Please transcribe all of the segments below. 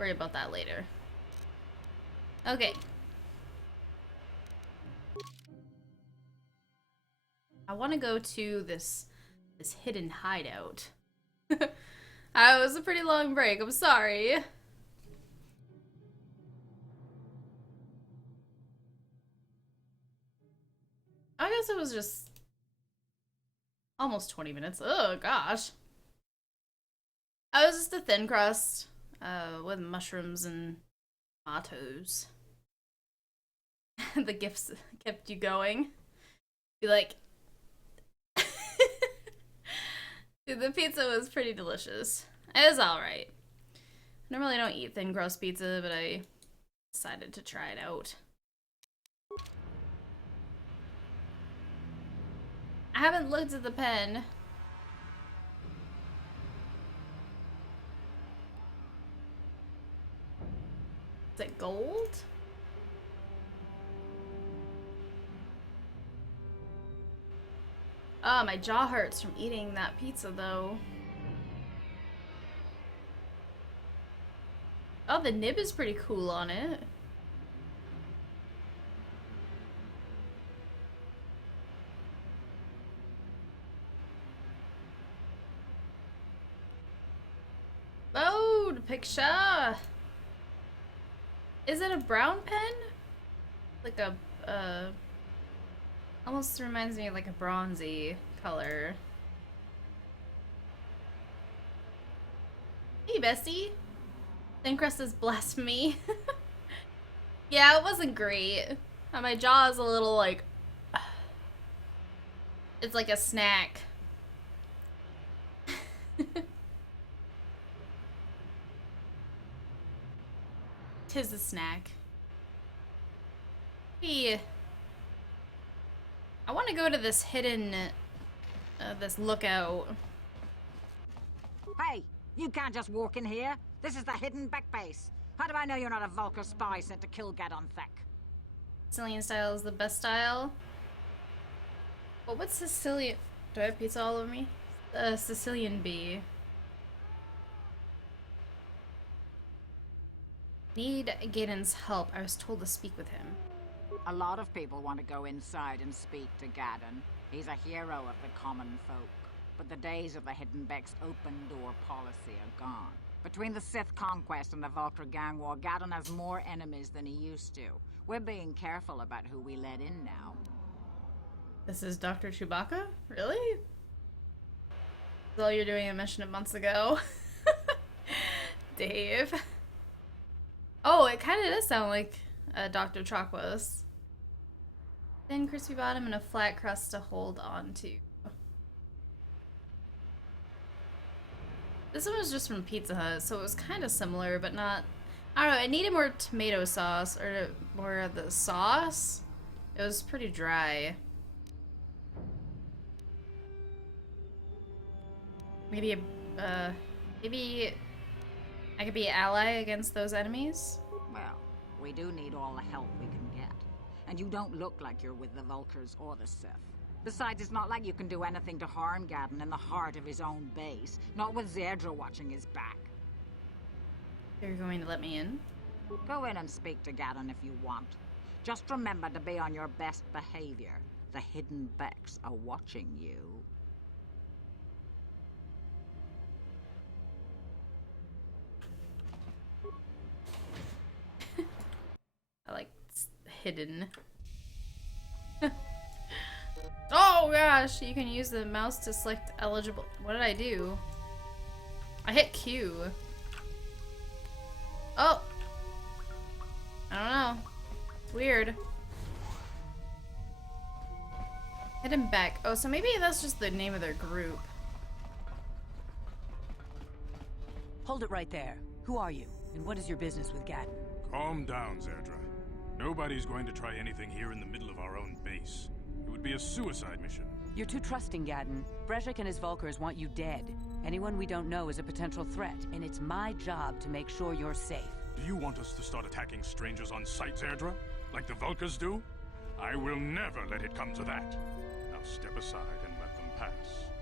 worry about that later. Okay. I want to go to this hidden hideout. It was a pretty long break. I'm sorry. I guess it was just almost 20 minutes. Oh gosh. I was just a thin crust with mushrooms and tomatoes. The gifts kept you going. Be like, dude, the pizza was pretty delicious. It was alright. Normally I don't eat thin crust pizza, but I decided to try it out. I haven't looked at the pen. Is it gold? Oh, my jaw hurts from eating that pizza, though. Oh, the nib is pretty cool on it. Oh, the picture. Is it a brown pen? Like a, almost reminds me of like a bronzy color. Hey, bestie. Thin crust is blasphemy. Yeah, it wasn't great. My jaw is a little like... It's like a snack. Tis a snack. Hey. I want to go to this hidden... this lookout. Hey, you can't just walk in here. This is the hidden back base. How do I know you're not a Vulkar spy sent to kill Gadon Thek? Sicilian style is the best style. Well, what's Sicilian? Do I have pizza all over me? Sicilian bee. Need Gaydon's help. I was told to speak with him. A lot of people want to go inside and speak to Gadon. He's a hero of the common folk. But the days of the Hidden Beck's open door policy are gone. Between the Sith conquest and the Vulkar gang war, Gadon has more enemies than he used to. We're being careful about who we let in now. This is Dr. Chewbacca? Really? That's all you're doing, I mentioned it months ago. Dave. Oh, it kind of does sound like Dr. Chakwas. Thin, crispy bottom and a flat crust to hold on to. This one was just from Pizza Hut, so it was kind of similar, but not... I don't know, it needed more tomato sauce, or more of the sauce. It was pretty dry. Maybe maybe I could be an ally against those enemies? Well, we do need all the help we can get. And you don't look like you're with the Vulkars or the Sith. Besides, it's not like you can do anything to harm Gadon in the heart of his own base. Not with Zerdra watching his back. You're going to let me in? Go in and speak to Gadon if you want. Just remember to be on your best behavior. The Hidden Becks are watching you. I like hidden. Oh gosh, you can use the mouse to select eligible. What did I do? I hit Q. Oh! I don't know. It's weird. Hidden Beck. Oh, so maybe that's just the name of their group. Hold it right there. Who are you? And what is your business with Gadon? Calm down, Zerdra. Nobody's going to try anything here in the middle of our own base. It would be a suicide mission. You're too trusting, Gadon. Breshik and his Vulkars want you dead. Anyone we don't know is a potential threat, and it's my job to make sure you're safe. Do you want us to start attacking strangers on sight, Zerdra? Like the Vulkars do? I will never let it come to that. Now step aside and let them pass.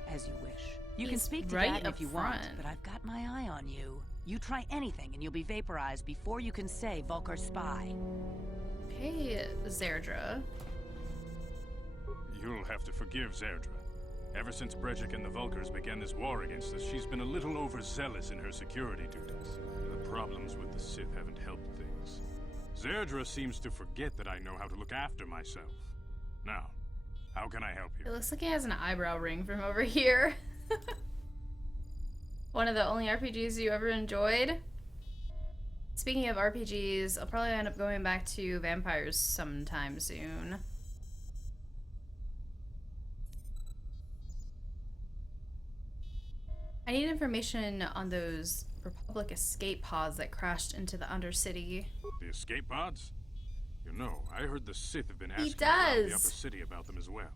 As you wish. You can He's speak to right Gadon up if you want, front. but I've got my eye on you. You try anything and you'll be vaporized before you can say Vulcar spy. Okay, Zerdra. You'll have to forgive Zerdra. Ever since Brejik and the Vulkars began this war against us, she's been a little overzealous in her security duties. The problems with the Sith haven't helped things. Zerdra seems to forget that I know how to look after myself. Now, how can I help It you? looks like he has an eyebrow ring from over here. One of the only RPGs you ever enjoyed? Speaking of RPGs, I'll probably end up going back to vampires sometime soon. I need information on those Republic escape pods that crashed into the Undercity. The escape pods? You know, I heard the Sith have been He asking around the does. Upper City about them as well.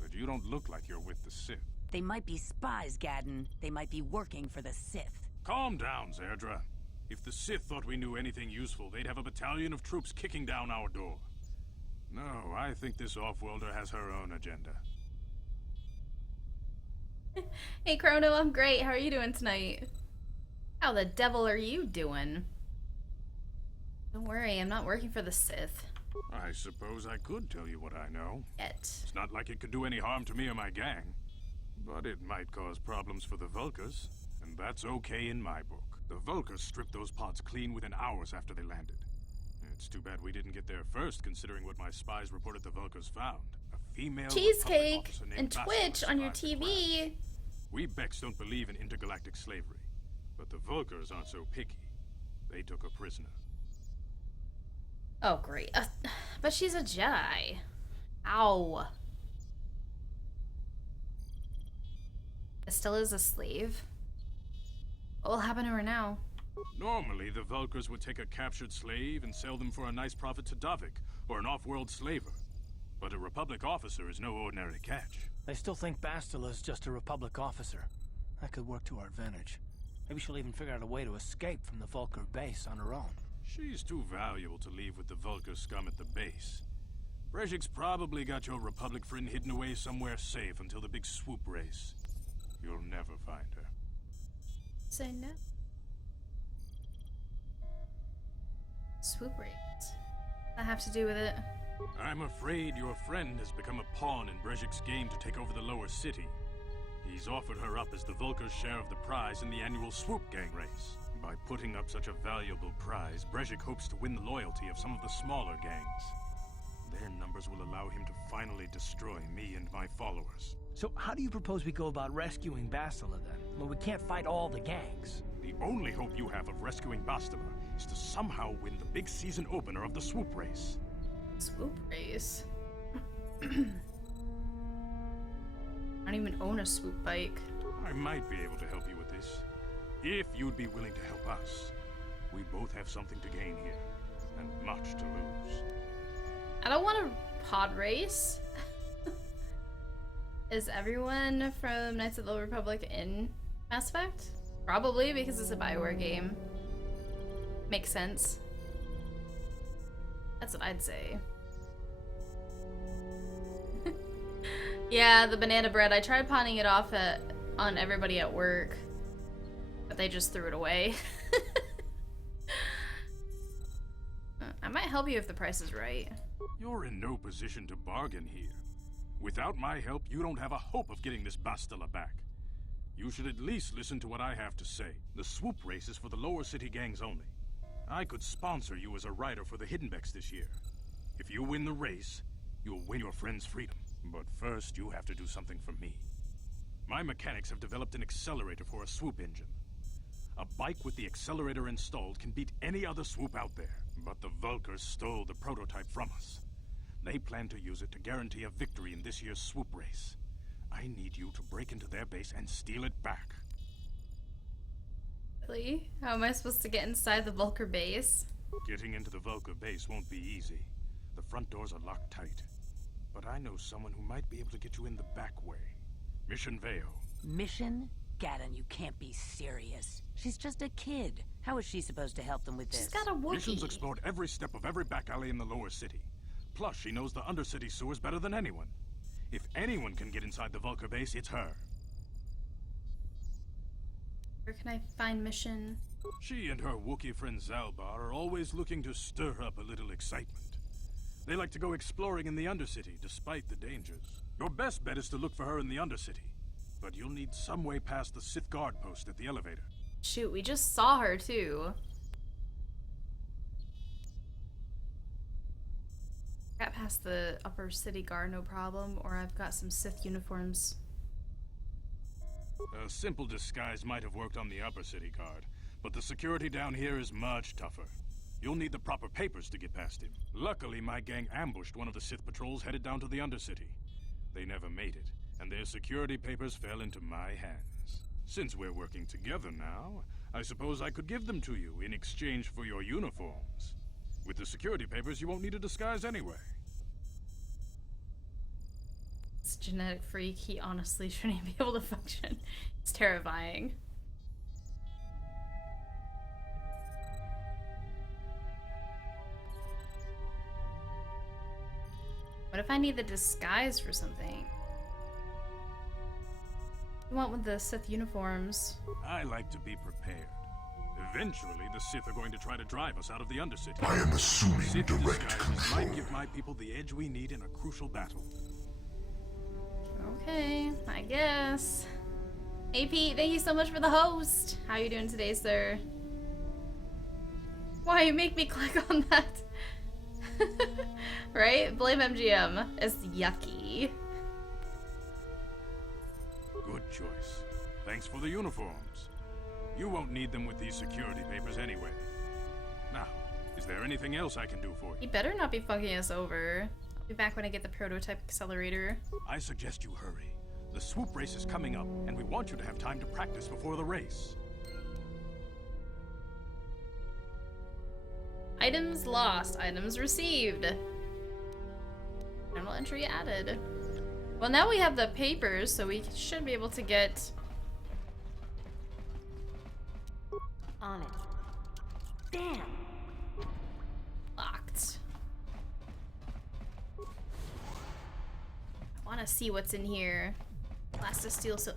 But you don't look like you're with the Sith. They might be spies, Gadden. They might be working for the Sith. Calm down, Zerdra. If the Sith thought we knew anything useful, they'd have a battalion of troops kicking down our door. No, I think this off-worlder has her own agenda. Hey Chrono, I'm great. How are you doing tonight? How the devil are you doing? Don't worry, I'm not working for the Sith I suppose I could tell you what I know. yet. It's not like it could do any harm to me or my gang. But it might cause problems for the Vulkars, and that's okay in my book. The Vulkars stripped those pods clean within hours after they landed. It's too bad we didn't get there first, considering what my spies reported the Vulkars found. A female Republic Cheesecake officer named and Bastila Twitch on your survived the crash. TV. We Becks don't believe in intergalactic slavery, but the Vulkars aren't so picky. They took her prisoner. Oh great, but she's a Jedi. Ow. Still is a slave. What will happen to her now? Normally, the Vulkars would take a captured slave and sell them for a nice profit to Davik, or an off-world slaver. But a Republic officer is no ordinary catch. They still think Bastila's just a Republic officer. That could work to our advantage. Maybe she'll even figure out a way to escape from the Vulcar base on her own. She's too valuable to leave with the Vulkar scum at the base. Brejik's probably got your Republic friend hidden away somewhere safe until the big swoop race. You'll never find her. Say no. Swoop rate. I have to do with it. I'm afraid your friend has become a pawn in Brejik's game to take over the lower city. He's offered her up as the Vulkar's share of the prize in the annual Swoop Gang race. By putting up such a valuable prize, Brejik hopes to win the loyalty of some of the smaller gangs. Their numbers will allow him to finally destroy me and my followers. So how do you propose we go about rescuing Bastila then? Well, we can't fight all the gangs. The only hope you have of rescuing Bastila is to somehow win the big season opener of the Swoop race. Swoop race. I don't even own a swoop bike. I might be able to help you with this, if you'd be willing to help us. We both have something to gain here, and much to lose. I don't want a pod race. Is everyone from Knights of the Old Republic in Mass Effect? Probably, because it's a Bioware game. Makes sense. That's what I'd say. Yeah, the banana bread. I tried pawning it off on everybody at work, but they just threw it away. I might help you if the price is right. You're in no position to bargain here. Without my help, you don't have a hope of getting this Bastila back. You should at least listen to what I have to say. The swoop race is for the lower city gangs only. I could sponsor you as a rider for the Hiddenbecks this year. If you win the race, you'll win your friend's freedom. But first, you have to do something for me. My mechanics have developed an accelerator for a swoop engine. A bike with the accelerator installed can beat any other swoop out there. But the Vulkars stole the prototype from us. They plan to use it to guarantee a victory in this year's swoop race. I need you to break into their base and steal it back. Really? How am I supposed to get inside the Vulcar base? Getting into the Vulkar base won't be easy. The front doors are locked tight. But I know someone who might be able to get you in the back way. Mission Veo. Mission? Gadden, you can't be serious. She's just a kid. How is she supposed to help them with this? She's got a Mission's Wookiee. explored every step of every back alley in the lower city. Plus, she knows the undercity sewers better than anyone. If anyone can get inside the Vulkar base, it's her. Where can I find Mission? She and her Wookiee friend Zalbar are always looking to stir up a little excitement. They like to go exploring in the Undercity, despite the dangers. Your best bet is to look for her in the Undercity, but you'll need some way past the Sith guard post at the elevator. Shoot, we just saw her too. Got past the upper city guard, no problem, or I've got some Sith uniforms. A simple disguise might have worked on the upper city guard, but the security down here is much tougher. You'll need the proper papers to get past him. Luckily, my gang ambushed one of the Sith patrols headed down to the Undercity. They never made it, and their security papers fell into my hands. Since we're working together now, I suppose I could give them to you in exchange for your uniforms. With the security papers, you won't need a disguise anyway. This genetic freak, he honestly shouldn't be able to function. It's terrifying. What if I need the disguise for something? I want with the Sith uniforms. I like to be prepared. Eventually, the Sith are going to try to drive us out of the Undercity. I am assuming Sith direct disguises control. might give my people the edge we need in a crucial battle. Okay, I guess. Hey Pete, thank you so much for the host. How you doing today, sir? Why you make me click on that? Right? Blame MGM. It's yucky. Good choice. Thanks for the uniforms. You won't need them with these security papers anyway. Now, is there anything else I can do for you? You better not be fucking us over. I'll be back when I get the prototype accelerator. I suggest you hurry. The swoop race is coming up, and we want you to have time to practice before the race. Items lost. Items received. Journal entry added. Well, now we have the papers, so we should be able to get... On it. Damn! locked. I want to see what's in here. Blast of steel, so...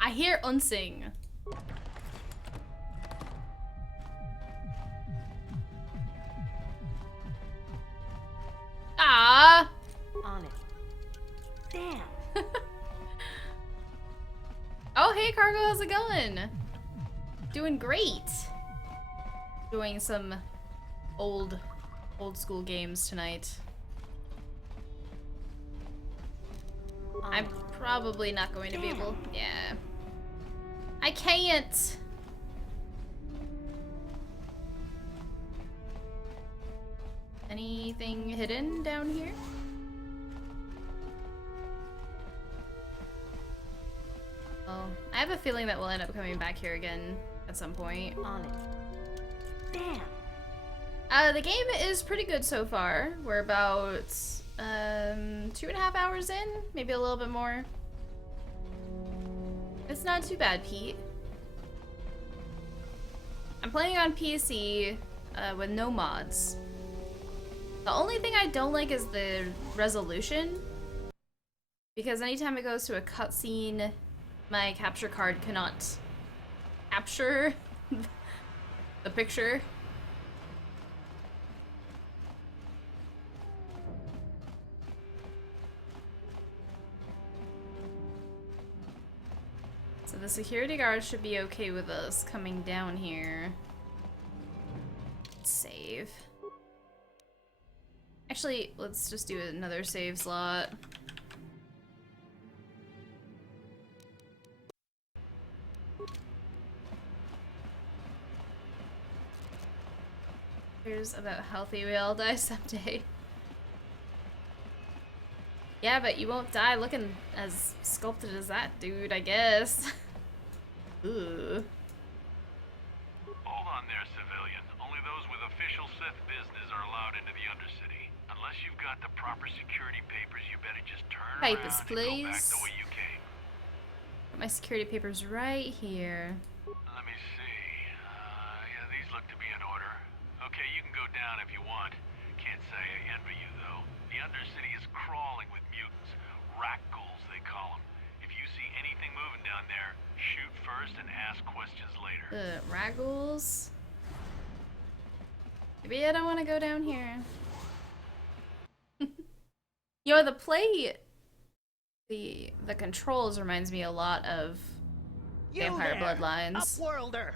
I hear Unsing. Ah! On it. Damn! Oh, hey, Cargo, how's it going? Doing great. Doing some old school games tonight. I'm probably not going to be able... Yeah. I can't! Anything hidden down here? Well, I have a feeling that we'll end up coming back here again at some point. On it. Damn! The game is pretty good so far. We're about 2.5 hours in, maybe a little bit more. It's not too bad, Pete. I'm playing on PC with no mods. The only thing I don't like is the resolution, because anytime it goes to a cutscene, my capture card cannot capture the picture. So the security guard should be okay with us coming down here. Save. Actually, let's just do another save slot. Here's about healthy, we all die someday. Yeah, but you won't die looking as sculpted as that dude, I guess. Ooh. Hold on there, civilian. Only those with official Sith business are allowed into the Undercity. Unless you've got the proper security papers, you better just turn Papers, around and go back please. the way you came. Got my security papers right here. Let me see. Yeah, these look to be in order. Okay, you can go down if you want. Can't say I envy you, though. The Undercity is crawling with mutants. Rat ghouls, they call them. If you see anything moving down there, shoot first and ask questions later. Raggles. Maybe I don't want to go down here. You know, the controls reminds me a lot of Vampire Bloodlines. Upworlder!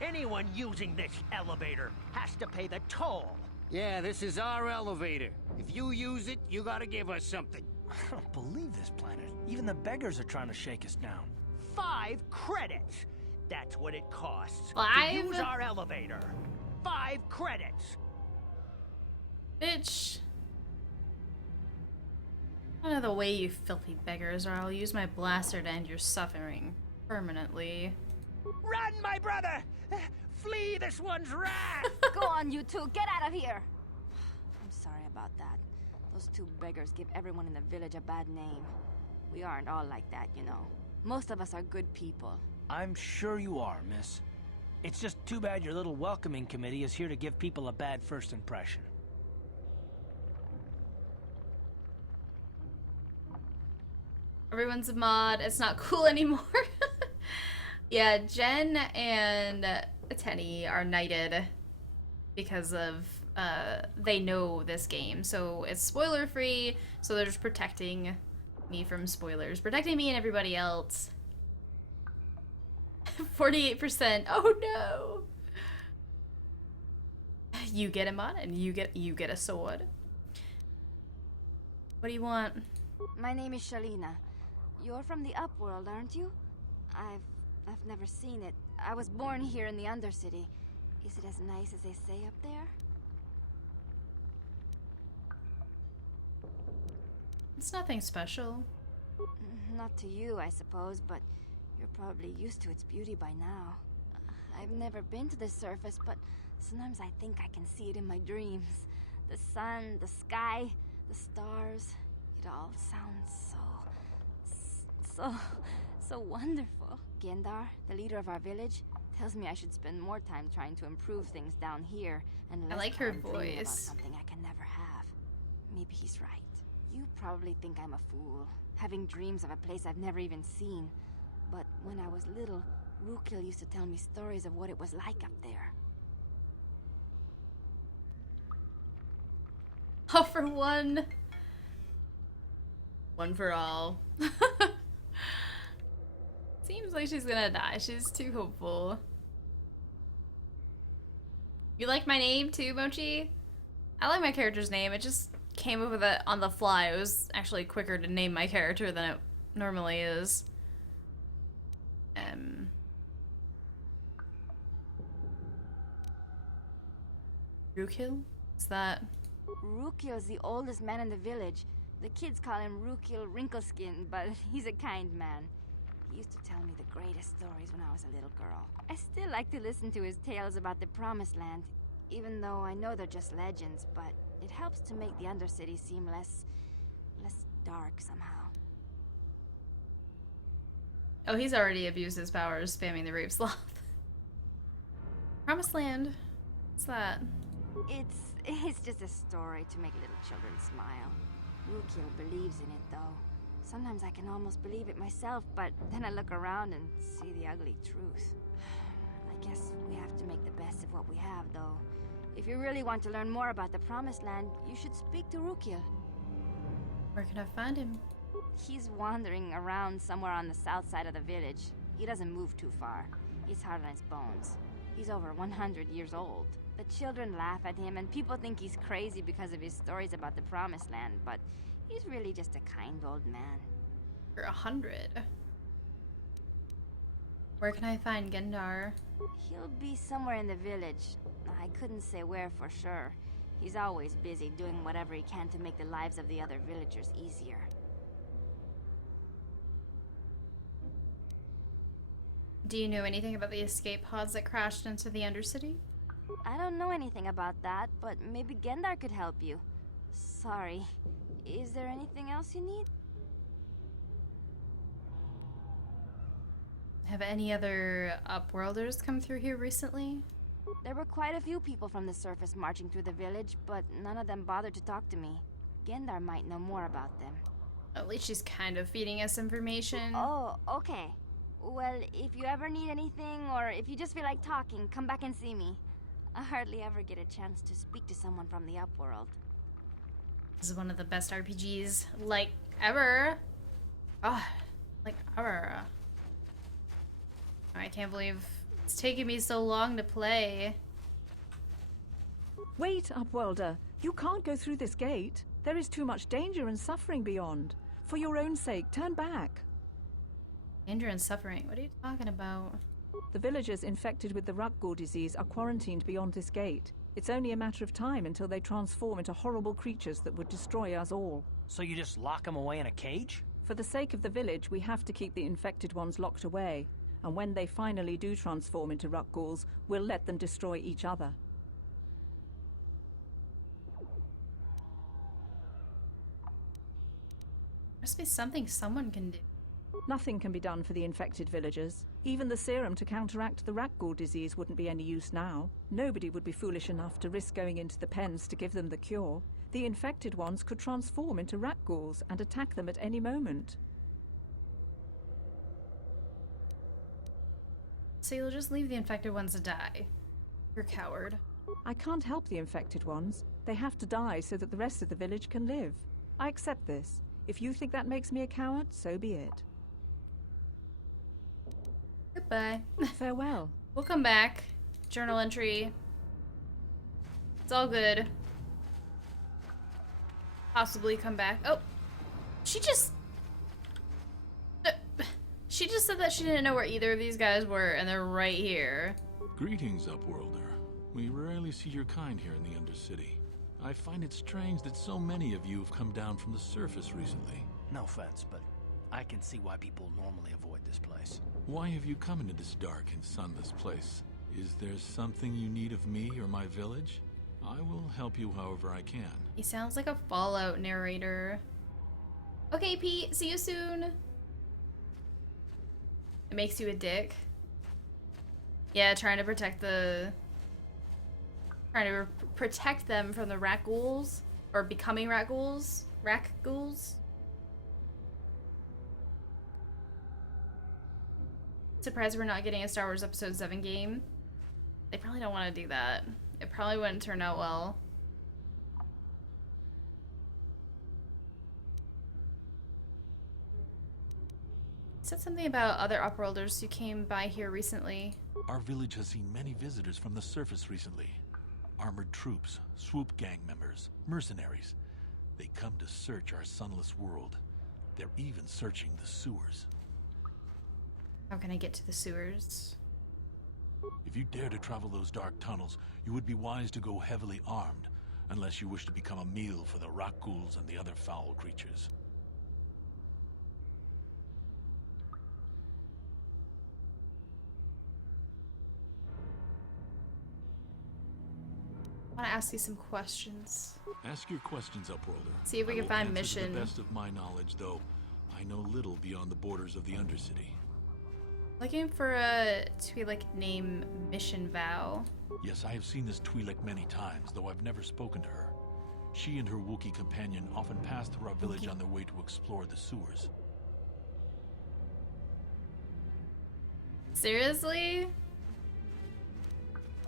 Anyone using this elevator has to pay the toll. Yeah, this is our elevator. If you use it, you gotta give us something. I don't believe this planet. Even the beggars are trying to shake us down. 5 credits. That's what it costs 5? to use our elevator. 5 credits. Bitch. I don't know the way you filthy beggars, or I'll use my blaster to end your suffering permanently. Run, my brother! Flee this one's wrath! Go on, you two. Get out of here. I'm sorry about that. Those 2 beggars give everyone in the village a bad name. We aren't all like that, you know. Most of us are good people. I'm sure you are, miss. It's just too bad your little welcoming committee is here to give people a bad first impression. Everyone's a mod. It's not cool anymore. Yeah, Jen and Tenny are knighted because of they know this game, so it's spoiler free. So they're just protecting me from spoilers, protecting me and everybody else. 48%. Oh no! You get a mod and you get a sword. What do you want? My name is Shalina. You're from the Upworld, aren't you? I've never seen it. I was born here in the Undercity. Is it as nice as they say up there? It's nothing special. Not to you, I suppose, but you're probably used to its beauty by now. I've never been to the surface, but sometimes I think I can see it in my dreams. The sun, the sky, the stars. It all sounds so wonderful. Gendar, the leader of our village, tells me I should spend more time trying to improve things down here and less I like her time dreaming about voice. something I can never have. Maybe he's right. You probably think I'm a fool, having dreams of a place I've never even seen. But when I was little, Rukil used to tell me stories of what it was like up there. Oh, for one. One for all. Seems like she's gonna die. She's too hopeful. You like my name too, Mochi? I like my character's name. It just came up with it on the fly. It was actually quicker to name my character than it normally is. Rukil? Is that... Rukil's the oldest man in the village. The kids call him Rukil Wrinkleskin, but he's a kind man. He used to tell me the greatest stories when I was a little girl. I still like to listen to his tales about the Promised Land, even though I know they're just legends, but it helps to make the Undercity seem less dark somehow. Oh, he's already abused his powers, spamming the rape sloth. Promised Land. What's that? It's just a story to make little children smile. Rukil believes in it, though. Sometimes I can almost believe it myself, but then I look around and see the ugly truth. I guess we have to make the best of what we have, though. If you really want to learn more about the Promised Land, you should speak to Rukil. Where can I find him? He's wandering around somewhere on the south side of the village. He doesn't move too far. He's hard on his bones. He's over 100 years old. The children laugh at him, and people think he's crazy because of his stories about the Promised Land, but he's really just a kind old man. For 100. Where can I find Gendar? He'll be somewhere in the village. I couldn't say where for sure. He's always busy doing whatever he can to make the lives of the other villagers easier. Do you know anything about the escape pods that crashed into the Undercity? I don't know anything about that, but maybe Gendar could help you. Sorry. Is there anything else you need? Have any other Upworlders come through here recently? There were quite a few people from the surface marching through the village, but none of them bothered to talk to me. Gendar might know more about them. At least she's kind of feeding us information. Oh, okay. Well, if you ever need anything, or if you just feel like talking, come back and see me. I hardly ever get a chance to speak to someone from the Upworld. This is one of the best RPGs, like, ever. Oh, like, ever. I can't believe it's taken me so long to play. Wait, Upworlder. You can't go through this gate. There is too much danger and suffering beyond. For your own sake, turn back. Danger and suffering? What are you talking about? The villagers infected with the Rukgul disease are quarantined beyond this gate. It's only a matter of time until they transform into horrible creatures that would destroy us all. So you just lock them away in a cage? For the sake of the village, we have to keep the infected ones locked away. And when they finally do transform into Rukguls, we'll let them destroy each other. Must be something someone can do. Nothing can be done for the infected villagers. Even the serum to counteract the Rukgul disease wouldn't be any use now. Nobody would be foolish enough to risk going into the pens to give them the cure. The infected ones could transform into Rukguls and attack them at any moment. So you'll just leave the infected ones to die? You're a coward. I can't help the infected ones. They have to die so that the rest of the village can live. I accept this. If you think that makes me a coward, so be it. Goodbye. Farewell. We'll come back. Journal entry. It's all good. Possibly come back. Oh! She just said that she didn't know where either of these guys were, and they're right here. Greetings, Upworlder. We rarely see your kind here in the Undercity. I find it strange that so many of you have come down from the surface recently. No offense, but I can see why people normally avoid this place. Why have you come into this dark and sunless place? Is there something you need of me or my village? I will help you however I can. He sounds like a Fallout narrator. Okay, Pete, see you soon. It makes you a dick. Yeah, trying to protect them from the Rukguls, or becoming Rukguls. Rukguls. Surprised we're not getting a Star Wars Episode 7 game. They probably don't want to do that. It probably wouldn't turn out well. It said something about other Upworlders who came by here recently. Our village has seen many visitors from the surface recently. Armored troops, swoop gang members, mercenaries. They come to search our sunless world. They're even searching the sewers. How can I get to the sewers? If you dare to travel those dark tunnels, you would be wise to go heavily armed, unless you wish to become a meal for the Rukguls and the other foul creatures. I want to ask you some questions. Ask your questions, Upworlder. See if we can find mission. To the best of my knowledge, though, I know little beyond the borders of the Undercity. Looking for a Twi'lek name Mission Vow. Yes, I have seen this Twi'lek many times, though I've never spoken to her. She and her Wookiee companion often pass through our village on their way to explore the sewers. Seriously?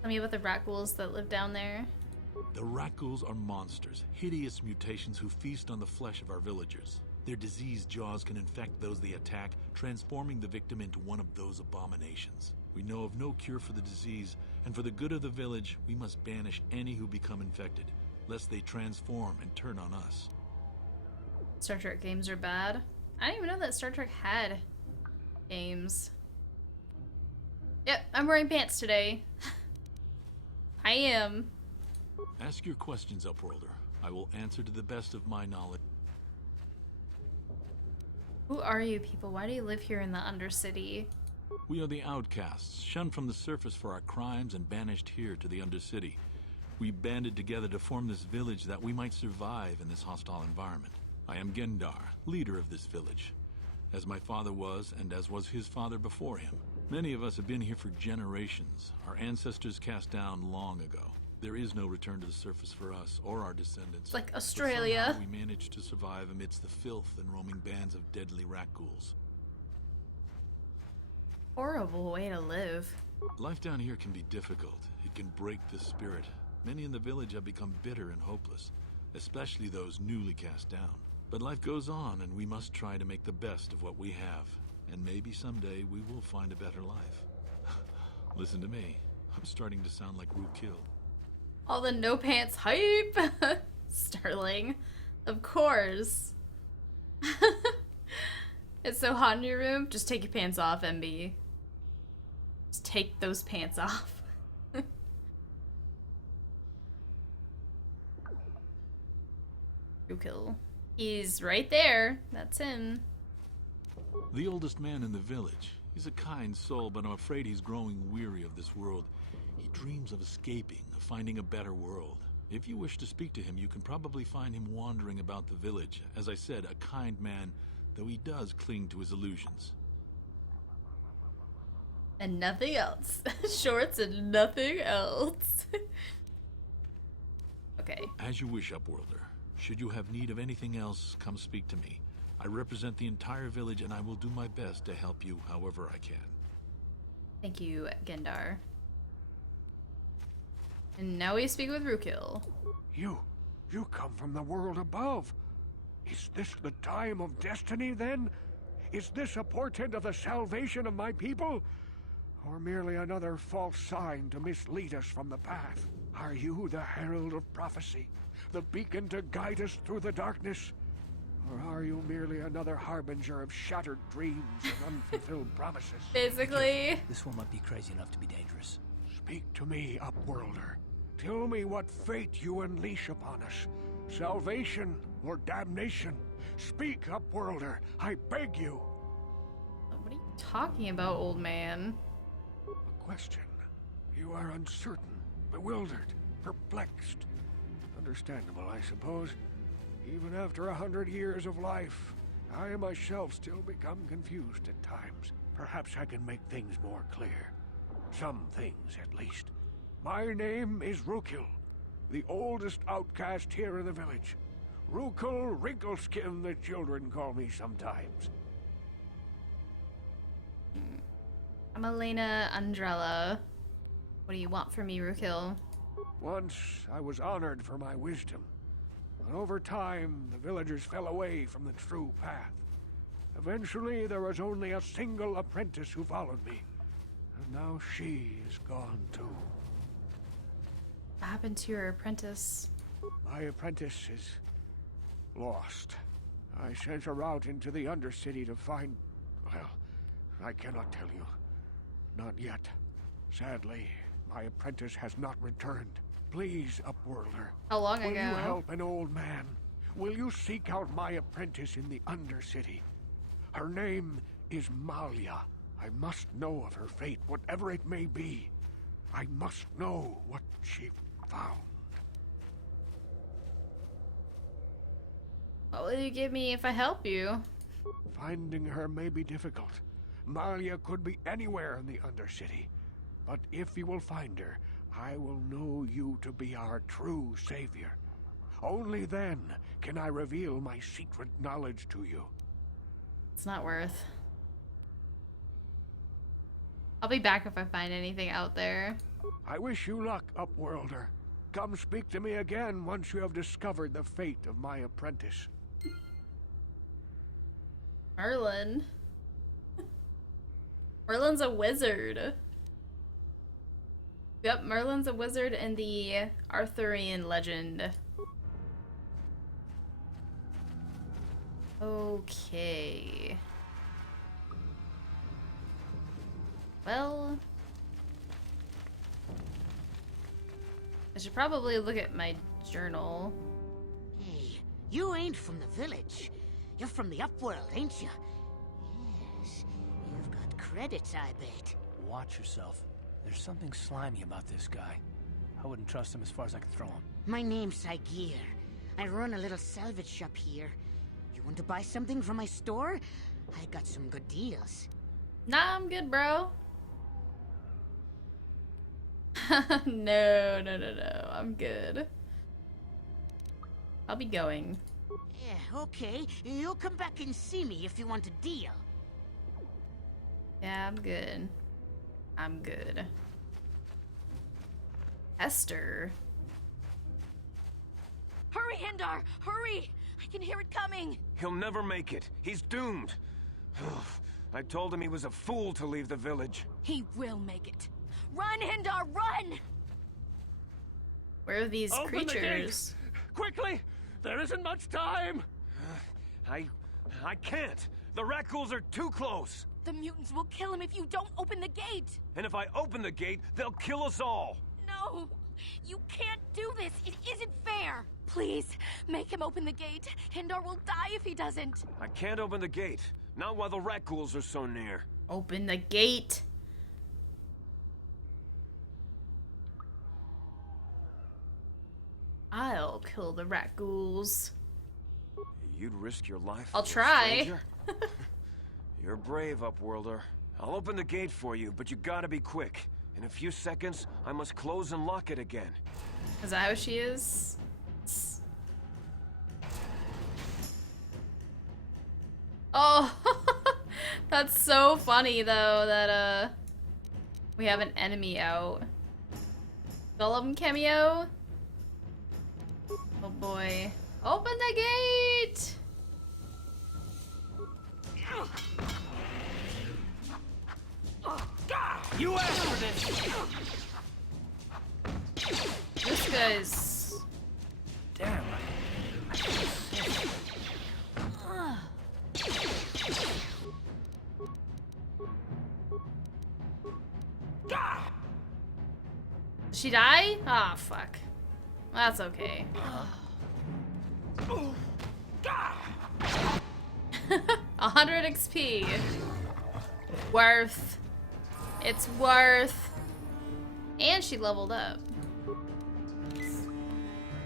Tell me about the Rukguls that live down there. The Rukguls are monsters, hideous mutations who feast on the flesh of our villagers. Their diseased jaws can infect those they attack, transforming the victim into one of those abominations. We know of no cure for the disease, and for the good of the village, we must banish any who become infected, lest they transform and turn on us. Star Trek games are bad. I didn't even know that Star Trek had games. Yep, I'm wearing pants today. I am. Ask your questions, Upworlder. I will answer to the best of my knowledge. Who are you people? Why do you live here in the Undercity? We are the outcasts, shunned from the surface for our crimes and banished here to the Undercity. We banded together to form this village that we might survive in this hostile environment. I am Gendar, leader of this village, as my father was and as was his father before him. Many of us have been here for generations, our ancestors cast down long ago. There is no return to the surface for us or our descendants. It's like But Australia. somehow we managed to survive amidst the filth and roaming bands of deadly rat ghouls. Horrible way to live. Life down here can be difficult. It can break the spirit. Many in the village have become bitter and hopeless, especially those newly cast down. But life goes on, and we must try to make the best of what we have. And maybe someday we will find a better life. Listen to me. I'm starting to sound like Rookil. All the no pants hype. Sterling. Of course. It's so hot in your room. Just take your pants off, MB. Just take those pants off. Rookil. He's right there. That's him. The oldest man in the village. He's a kind soul, but I'm afraid he's growing weary of this world. He dreams of escaping, of finding a better world. If you wish to speak to him, you can probably find him wandering about the village. As I said, a kind man, though he does cling to his illusions. And nothing else. Shorts and nothing else. Okay. As you wish, Upworlder. Should you have need of anything else, come speak to me. I represent the entire village, and I will do my best to help you however I can. Thank you, Gendar. And now we speak with Rookil. You come from the world above. Is this the time of destiny, then? Is this a portent of the salvation of my people? Or merely another false sign to mislead us from the path? Are you the herald of prophecy? The beacon to guide us through the darkness? Or are you merely another harbinger of shattered dreams and unfulfilled promises? Basically. This one might be crazy enough to be dangerous. Speak to me, Upworlder. Tell me what fate you unleash upon us. Salvation or damnation? Speak, Upworlder. I beg you. What are you talking about, old man? A question. You are uncertain, bewildered, perplexed. Understandable, I suppose. Even after 100 years of life, I myself still become confused at times. Perhaps I can make things more clear. Some things, at least. My name is Rookil, the oldest outcast here in the village. Rookil Wrinkleskin, the children call me sometimes. I'm Elena Andrella. What do you want from me, Rookil? Once I was honored for my wisdom. But over time, the villagers fell away from the true path. Eventually, there was only a single apprentice who followed me. And now she is gone too. What happened to your apprentice? My apprentice is lost. I sent her out into the Undercity to find... well, I cannot tell you. Not yet. Sadly, my apprentice has not returned. Please, Upworlder. How long Will ago? you help an old man? Will you seek out my apprentice in the Undercity? Her name is Malia. I must know of her fate, whatever it may be. I must know what she found. What will you give me if I help you? Finding her may be difficult. Malia could be anywhere in the Undercity. But if you will find her, I will know you to be our true savior. Only then can I reveal my secret knowledge to you. It's not worth. I'll be back if I find anything out there. I wish you luck, Upworlder. Come speak to me again once you have discovered the fate of my apprentice. Merlin. Merlin's a wizard. Yep, Merlin's a wizard in the Arthurian legend. Okay. Well, I should probably look at my journal. Hey, you ain't from the village. You're from the Upworld, ain't you? Yes, you've got credits, I bet. Watch yourself. There's something slimy about this guy. I wouldn't trust him as far as I could throw him. My name's Saigir. I run a little salvage shop here. You want to buy something from my store? I got some good deals. Nah, I'm good, bro. No, no, no, no. I'm good. I'll be going. Yeah, okay. You'll come back and see me if you want a deal. Yeah, I'm good. I'm good. Esther. Hurry, Hindar! Hurry! I can hear it coming! He'll never make it. He's doomed. I told him he was a fool to leave the village. He will make it. Run, Hindar, run! Where are these Open creatures? The gate. Quickly! There isn't much time! I can't. The Rakghouls are too close. The mutants will kill him if you don't open the gate! And if I open the gate, they'll kill us all. No! You can't do this! It isn't fair! Please, make him open the gate. Hindar will die if he doesn't. I can't open the gate. Not while the Rakghouls are so near. Open the gate. I'll kill the Rakghouls. You'd risk your life I'll for a try. stranger? You're brave, Upworlder. I'll open the gate for you, but you gotta be quick. In a few seconds, I must close and lock it again. Is that how she is? Oh, that's so funny though that we have an enemy out. Golem cameo. Oh boy. Open the gate! You asked for this! This guy's... Damn. Did she die? Ah, fuck. That's okay. 100 XP. Worth. It's worth. And she leveled up.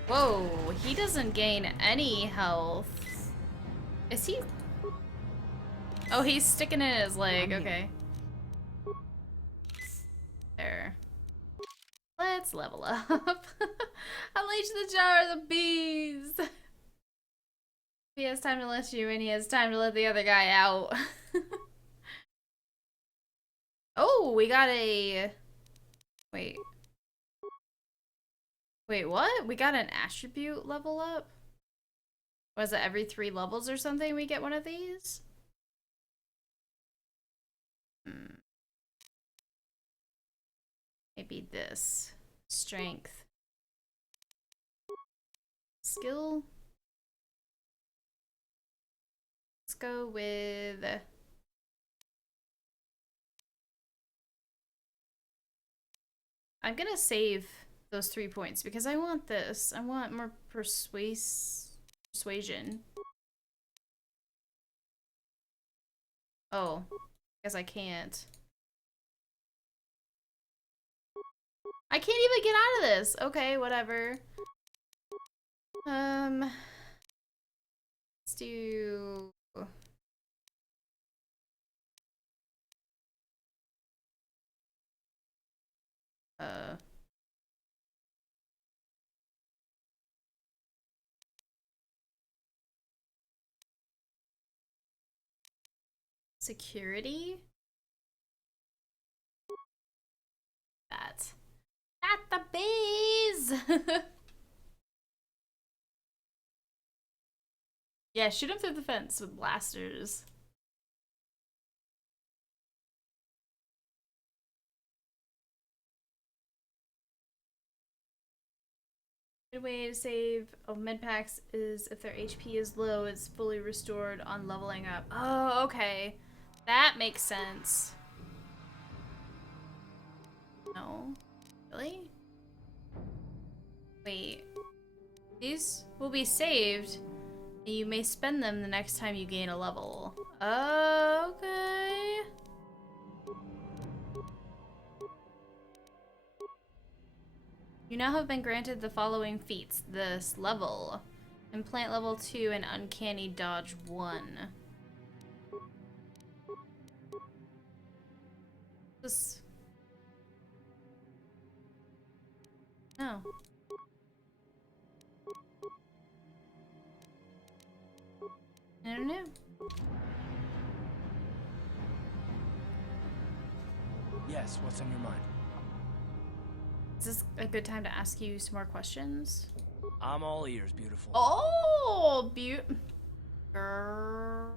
Whoa, he doesn't gain any health. Is he? Oh, he's sticking in his leg. Okay. There. Let's level up. Unleash the jar of the bees. He has time to let you in, he has time to let the other guy out. Oh, we got a... Wait. Wait, what? We got an attribute level up? Was it every 3 levels or something we get one of these? Maybe this. Strength. Skill. Let's go with... I'm gonna save those 3 points because I want this. I want more persuasion. Oh, guess I can't. I can't even get out of this. Okay, whatever. Let's do... Security? That. At the bees! Yeah, shoot him through the fence with blasters. Good way to save med packs is if their HP is low, it's fully restored on leveling up. Oh, okay. That makes sense. No. Really? Wait. These will be saved, and you may spend them the next time you gain a level. Okay. You now have been granted the following feats this level. Implant level 2 and Uncanny Dodge 1. know. I don't know. Yes, what's on your mind? Is this a good time to ask you some more questions? I'm all ears, beautiful. Oh, Girl.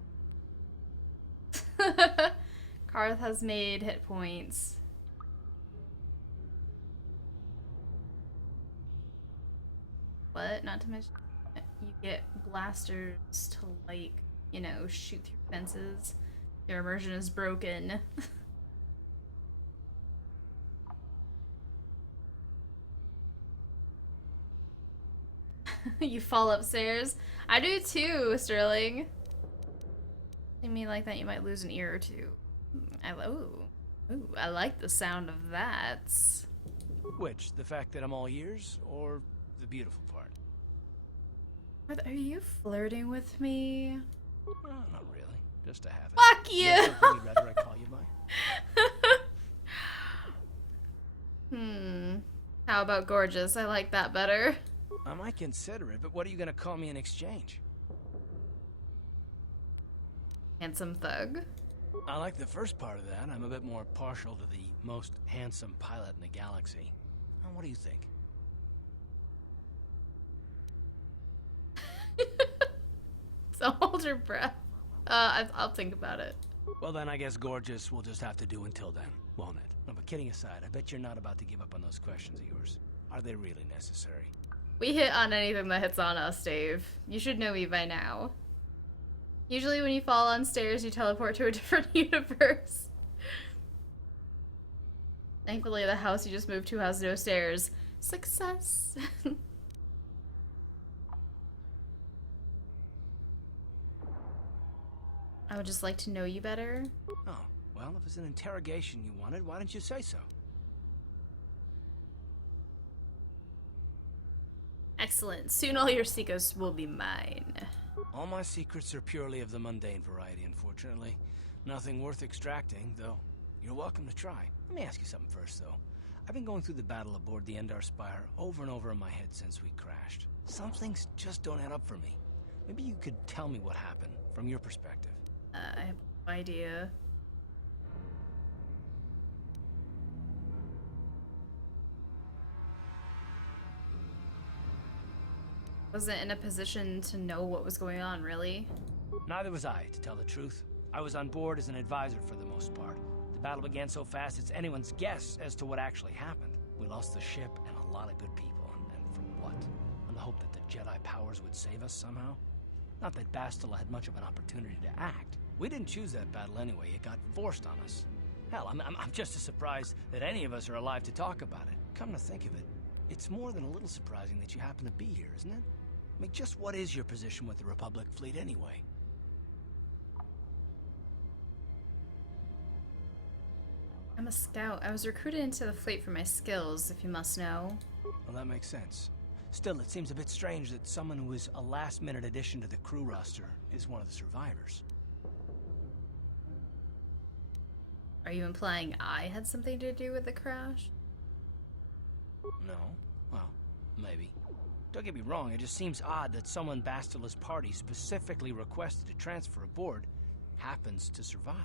Karth has made hit points. What? Not to mention, you get blasters to, like, you know, shoot through fences. Your immersion is broken. You fall upstairs. I do too, Sterling. I mean, like that you might lose an ear or two. Ooh, I like the sound of that. Which? The fact that I'm all ears, or the beautiful part? Are you flirting with me? Not really. Just a habit. Fuck you! Yeah, something you'd rather I call you by? How about gorgeous? I like that better. I might consider it, but what are you gonna call me in exchange? Handsome thug. I like the first part of that. I'm a bit more partial to the most handsome pilot in the galaxy. What do you think? So hold your breath. I'll think about it. Well then, I guess gorgeous will just have to do until then, won't it? No, but kidding aside, I bet you're not about to give up on those questions of yours. Are they really necessary? We hit on anything that hits on us, Dave. You should know me by now. Usually when you fall on stairs, you teleport to a different universe. Thankfully, the house you just moved to has no stairs. Success. I would just like to know you better. Oh, well, if it's an interrogation you wanted, why didn't you say so? Excellent. Soon all your secrets will be mine. All my secrets are purely of the mundane variety, unfortunately. Nothing worth extracting, though you're welcome to try. Let me ask you something first, though. I've been going through the battle aboard the Endar Spire over and over in my head since we crashed. Some things just don't add up for me. Maybe you could tell me what happened, from your perspective. I have no idea. Wasn't in a position to know what was going on, really. Neither was I, to tell the truth. I was on board as an advisor for the most part. The battle began so fast it's anyone's guess as to what actually happened. We lost the ship and a lot of good people, and for what? On the hope that the Jedi powers would save us somehow? Not that Bastila had much of an opportunity to act. We didn't choose that battle anyway, it got forced on us. Hell, I'm just as surprised that any of us are alive to talk about it. Come to think of it, it's more than a little surprising that you happen to be here, isn't it? I mean, just what is your position with the Republic fleet anyway? I'm a scout. I was recruited into the fleet for my skills, if you must know. Well, that makes sense. Still, it seems a bit strange that someone who is a last-minute addition to the crew roster is one of the survivors. Are you implying I had something to do with the crash? No. Well, maybe. Don't get me wrong, it just seems odd that someone Bastila's party specifically requested to transfer aboard happens to survive.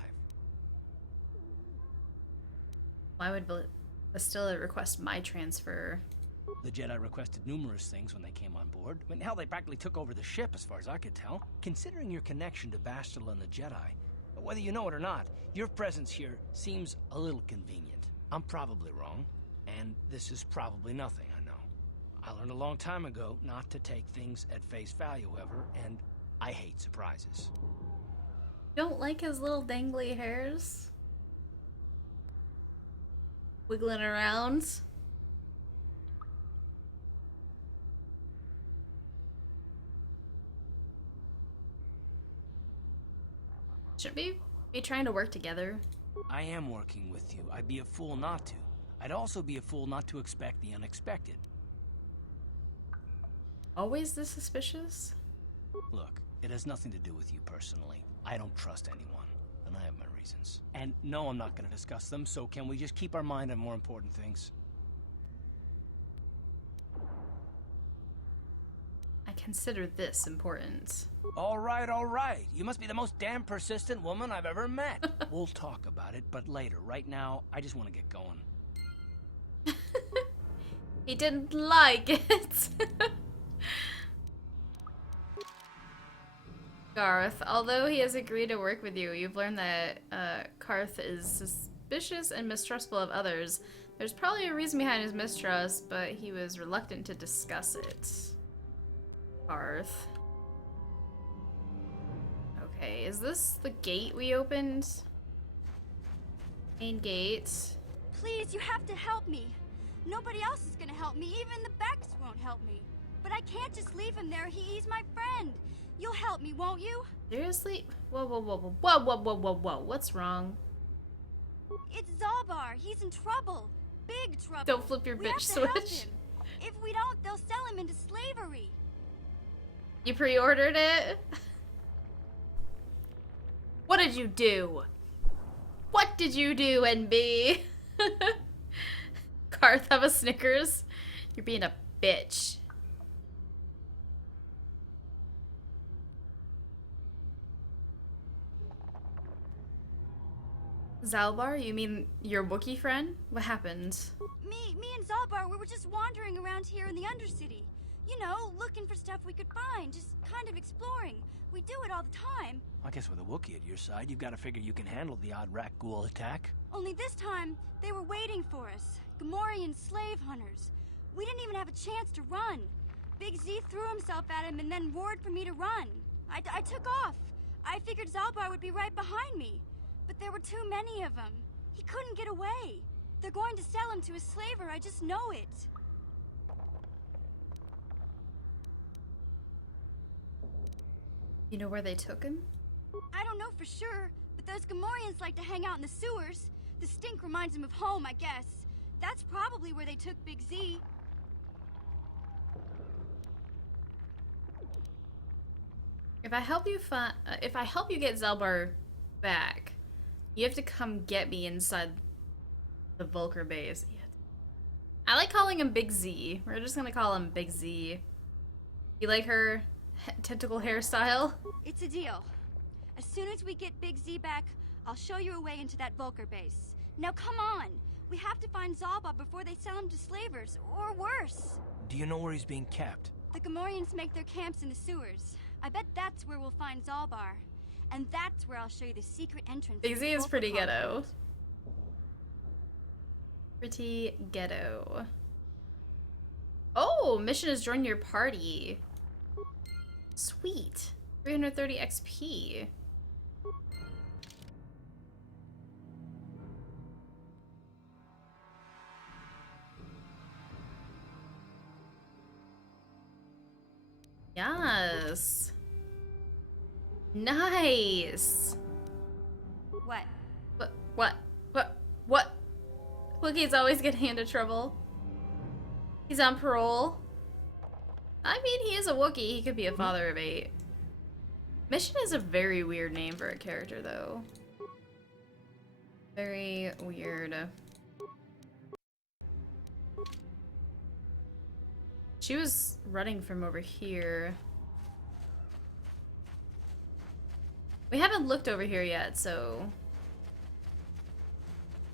Why would Bastila request my transfer? The Jedi requested numerous things when they came on board. I mean, hell, they practically took over the ship as far as I could tell. Considering your connection to Bastila and the Jedi, whether you know it or not, your presence here seems a little convenient. I'm probably wrong, and this is probably nothing, I know. I learned a long time ago not to take things at face value ever, and I hate surprises. Don't like his little dangly hairs? Wiggling around? Shouldn't we be trying to work together? I am working with you. I'd be a fool not to. I'd also be a fool not to expect the unexpected. Always this suspicious? Look, it has nothing to do with you personally. I don't trust anyone, and I have my reasons. And no, I'm not going to discuss them, so can we just keep our mind on more important things? consider this important. All right, all right. You must be the most damn persistent woman I've ever met. We'll talk about it, but later. Right now, I just want to get going. He didn't like it. Garth, although he has agreed to work with you, you've learned that Karth is suspicious and mistrustful of others. There's probably a reason behind his mistrust, but he was reluctant to discuss it. Karth. Okay, is this the gate we opened? Main gate. Please, you have to help me. Nobody else is gonna help me. Even the Becks won't help me. But I can't just leave him there. He's my friend. You'll help me, won't you? Seriously? Whoa, whoa, whoa, whoa, whoa, whoa, whoa, whoa, whoa. What's wrong? It's Zaalbar. He's in trouble. Big trouble. Don't flip your We bitch have to help switch. him. If we don't, they'll sell him into slavery. You pre-ordered it? What did you do? What did you do, NB? Karth, have a Snickers? You're being a bitch. Zaalbar? You mean your Wookiee friend? What happened? Me and Zaalbar, we were just wandering around here in the Undercity. You know, looking for stuff we could find, just kind of exploring. We do it all the time. I guess with a Wookiee at your side, you've got to figure you can handle the odd rat ghoul attack. Only this time, they were waiting for us. Gamorrean slave hunters. We didn't even have a chance to run. Big Z threw himself at him and then roared for me to run. I took off. I figured Zaalbar would be right behind me. But there were too many of them. He couldn't get away. They're going to sell him to a slaver, I just know it. You know where they took him? I don't know for sure, but those Gamorreans like to hang out in the sewers. The stink reminds them of home, I guess. That's probably where they took Big Z. If I help you get Zaalbar back, you have to come get me inside the Vulkar base. I like calling him Big Z. We're just gonna call him Big Z. You like her tentacle hairstyle? It's a deal. As soon as we get Big Z back, I'll show you a way into that Vulkar base. Now come on! We have to find Zaalbar before they sell him to slavers, or worse. Do you know where he's being kept? The Gamorreans make their camps in the sewers. I bet that's where we'll find Zaalbar. And that's where I'll show you the secret entrance. Big Z is pretty ghetto. Pretty ghetto. Oh, mission is join your party. Sweet. 330 XP. Yes. Nice. What? What? Wookiee's always getting into trouble. He's on parole. I mean, he is a Wookiee. He could be a father of 8. Mission is a very weird name for a character, though. Very weird. She was running from over here. We haven't looked over here yet, so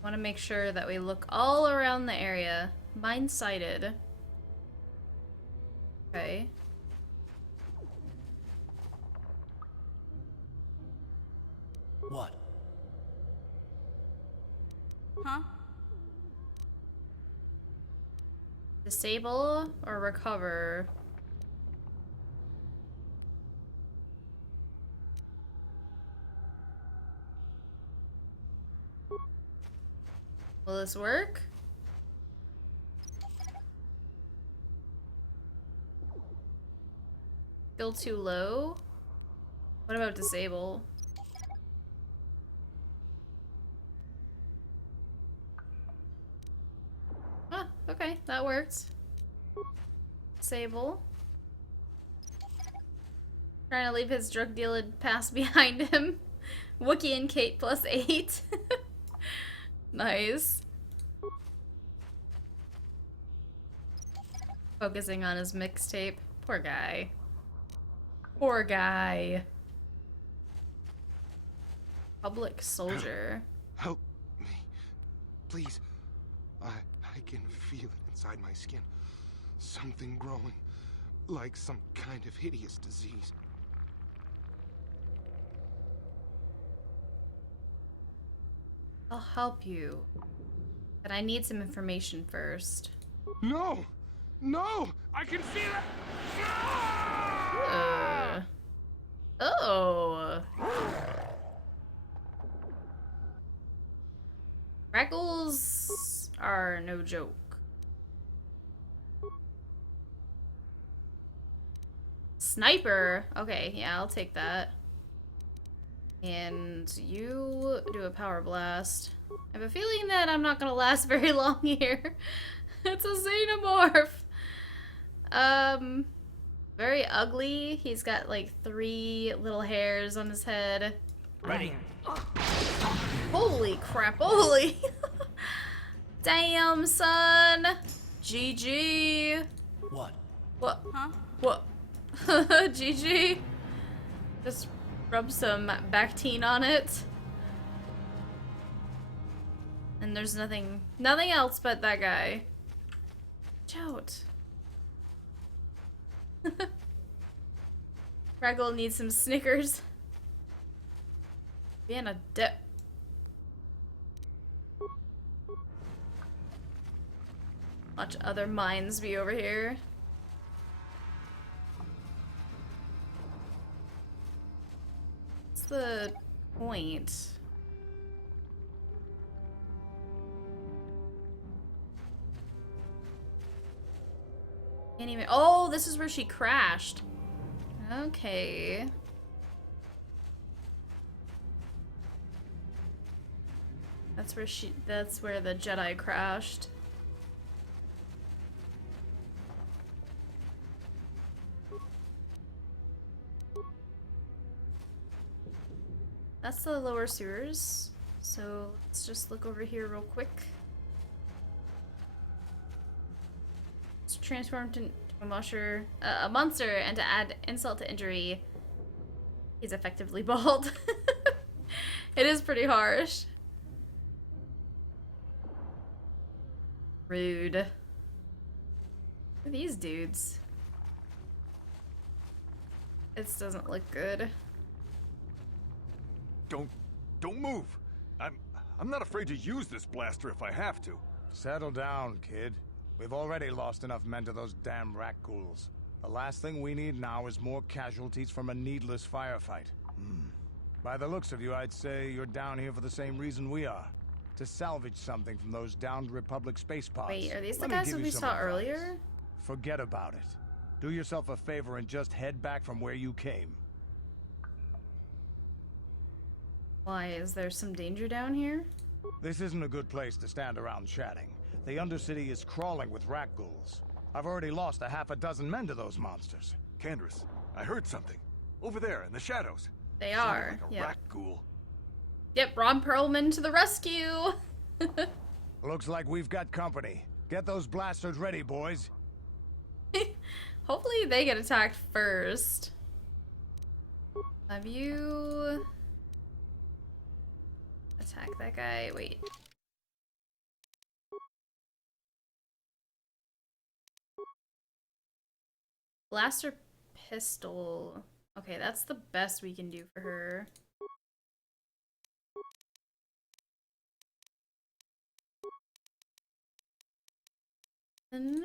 want to make sure that we look all around the area. Mine-sighted. Okay. What? Huh? Disable or recover? Will this work? Still too low? What about disable? Ah, okay, that worked. Disable. Trying to leave his drug dealing past behind him. Wookiee and Kate +8. Nice. Focusing on his mixtape. Poor guy. Poor guy. Public soldier. Help me. Please. I can feel it inside my skin. Something growing. Like some kind of hideous disease. I'll help you. But I need some information first. No! No! I can feel it! Oh. Raggles are no joke. Sniper. Okay, yeah, I'll take that. And you do a power blast. I have a feeling that I'm not gonna last very long here. It's a xenomorph. Very ugly. He's got like 3 little hairs on his head. Ready. Holy crap, holy. Damn, son. GG. What? What? Huh? What? GG. Just rub some Bactine on it. And there's nothing else but that guy. Chout. Raggle needs some Snickers. Being a dip. Watch other mines be over here. What's the point? Can't even. Oh, this is where she crashed. Okay. That's where the Jedi crashed. That's the lower sewers. So let's just look over here real quick. It's transformed into a monster, and to add insult to injury, he's effectively bald. It is pretty harsh. Rude. Look at these dudes. This doesn't look good. Don't move. I'm not afraid to use this blaster if I have to. Settle down, kid. We've already lost enough men to those damn rat ghouls. The last thing we need now is more casualties from a needless firefight. By the looks of you, I'd say you're down here for the same reason we are. To salvage something from those downed Republic space pods. Wait, are these the Let me guys give that you we some saw advice. earlier? Forget about it. Do yourself a favor and just head back from where you came. Why, is there some danger down here? This isn't a good place to stand around chatting. The Undercity is crawling with rat ghouls. I've already lost a half a dozen men to those monsters. Candace, I heard something. Over there in the shadows. They Sounded are. like a Yep. rat ghoul. Yep, Ron Perlman to the rescue. Looks like we've got company. Get those blasters ready, boys. Hopefully they get attacked first. Have you... attack that guy? Wait. Blaster pistol. Okay, that's the best we can do for her. Then...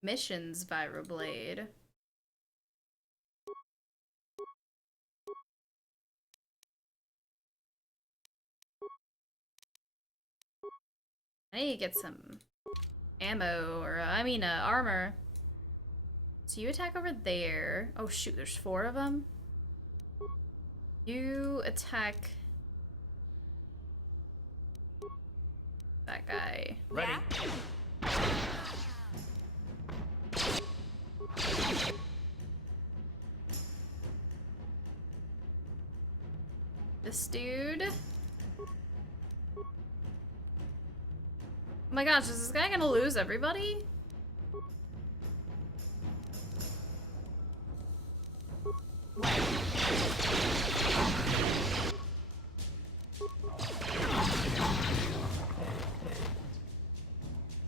Missions Vibroblade. I need to get some ammo, or armor. So you attack over there. Oh shoot, there's 4 of them. You attack that guy. Ready. This dude. Oh my gosh, is this guy gonna lose everybody?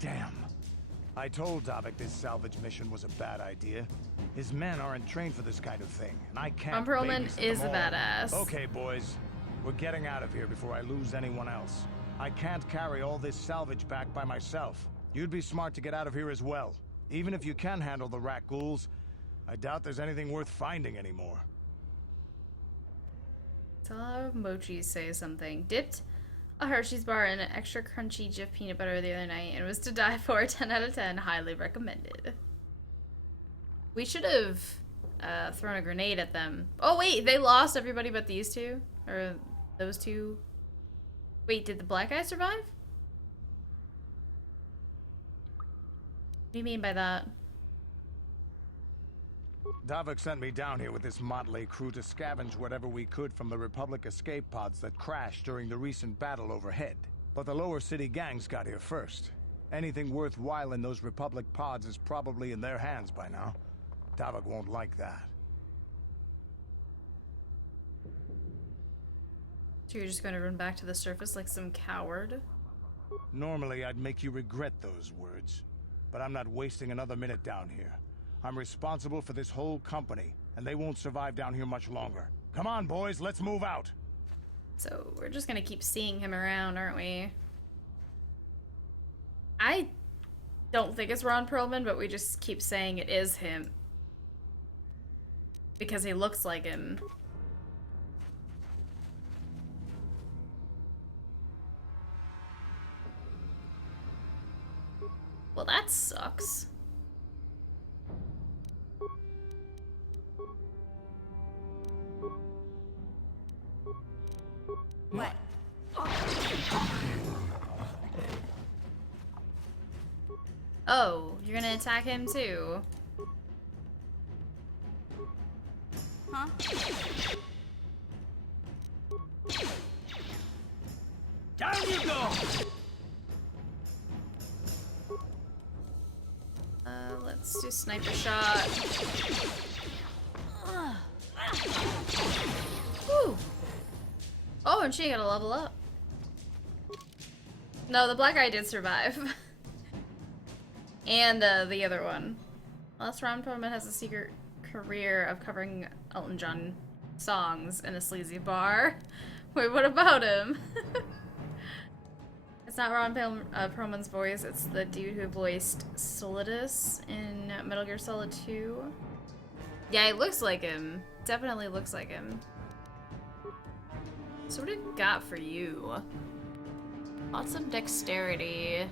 Damn. I told Davik this salvage mission was a bad idea. His men aren't trained for this kind of thing, and I can't Ron Perlman babysit is them a all. badass. Okay, boys. We're getting out of here before I lose anyone else. I can't carry all this salvage back by myself. You'd be smart to get out of here as well. Even if you can handle the rat ghouls, I doubt there's anything worth finding anymore. Saw Mochi say something. Dipped a Hershey's bar in an extra crunchy Jif peanut butter the other night and it was to die for. 10 out of 10. Highly recommended. We should have thrown a grenade at them. Oh wait, they lost everybody but these two? Or those two? Wait, did the black guy survive? What do you mean by that? Davik sent me down here with this motley crew to scavenge whatever we could from the Republic escape pods that crashed during the recent battle overhead. But the lower city gangs got here first. Anything worthwhile in those Republic pods is probably in their hands by now. Davik won't like that. So you're just going to run back to the surface like some coward? Normally, I'd make you regret those words. But I'm not wasting another minute down here. I'm responsible for this whole company, and they won't survive down here much longer. Come on, boys, let's move out! So we're just gonna keep seeing him around, aren't we? I don't think it's Ron Perlman, but we just keep saying it is him. Because he looks like him. Well, that sucks. What? Oh, you're gonna attack him too? Huh? Down you go! Let's do sniper shot. Woo. Oh, and she got a level up. No, the black guy did survive. And the other one. Unless Ron Perlman has a secret career of covering Elton John songs in a sleazy bar. Wait, what about him? It's not Ron Perlman's voice, it's the dude who voiced Solidus in Metal Gear Solid 2. Yeah, he looks like him. Definitely looks like him. So what do we got for you? Lots of dexterity.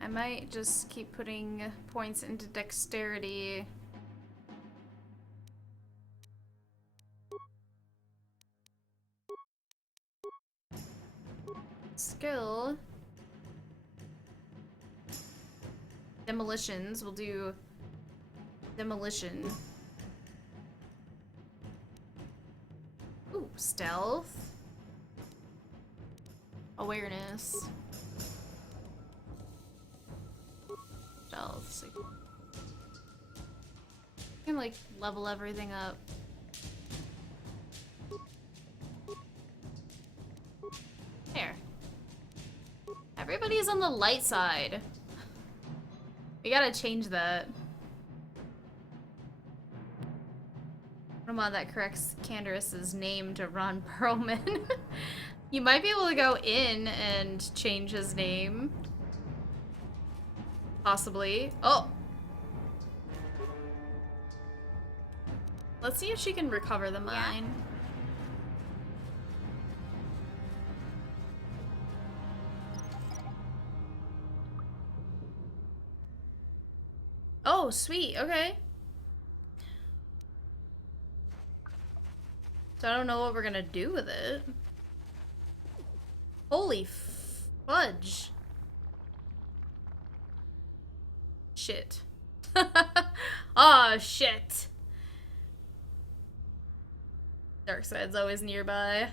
I might just keep putting points into dexterity. Skill. Demolitions. We'll do demolition. Ooh, stealth. Awareness. Stealth. So you can like level everything up. There. Everybody's on the light side. We gotta change that. Come on, that corrects Candace's name to Ron Perlman. You might be able to go in and change his name. Possibly. Oh! Let's see if she can recover the mine. Oh, sweet. Okay. So I don't know what we're gonna do with it. Holy fudge. Shit. Oh, shit. Darkside's always nearby.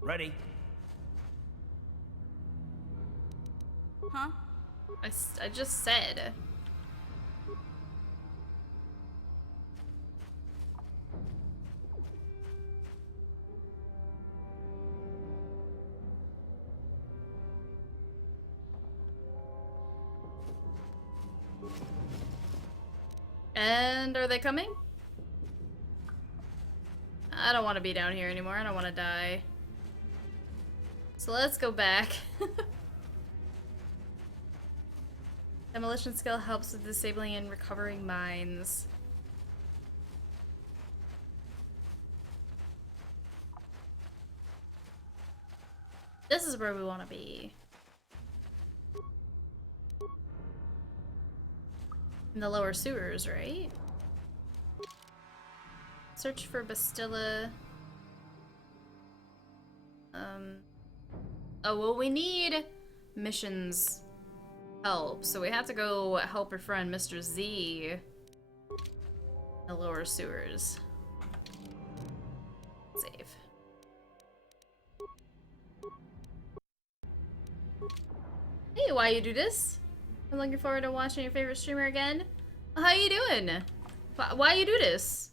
Ready? Huh? I just said. And are they coming? I don't want to be down here anymore. I don't want to die. So let's go back. Demolition skill helps with disabling and recovering mines. This is where we want to be. In the lower sewers, right? Search for Bastilla. Oh, well, we need missions help, so we have to go help our friend Mr. Z in the lower sewers. Save. Hey, why you do this? I'm looking forward to watching your favorite streamer again. How you doing? Why you do this?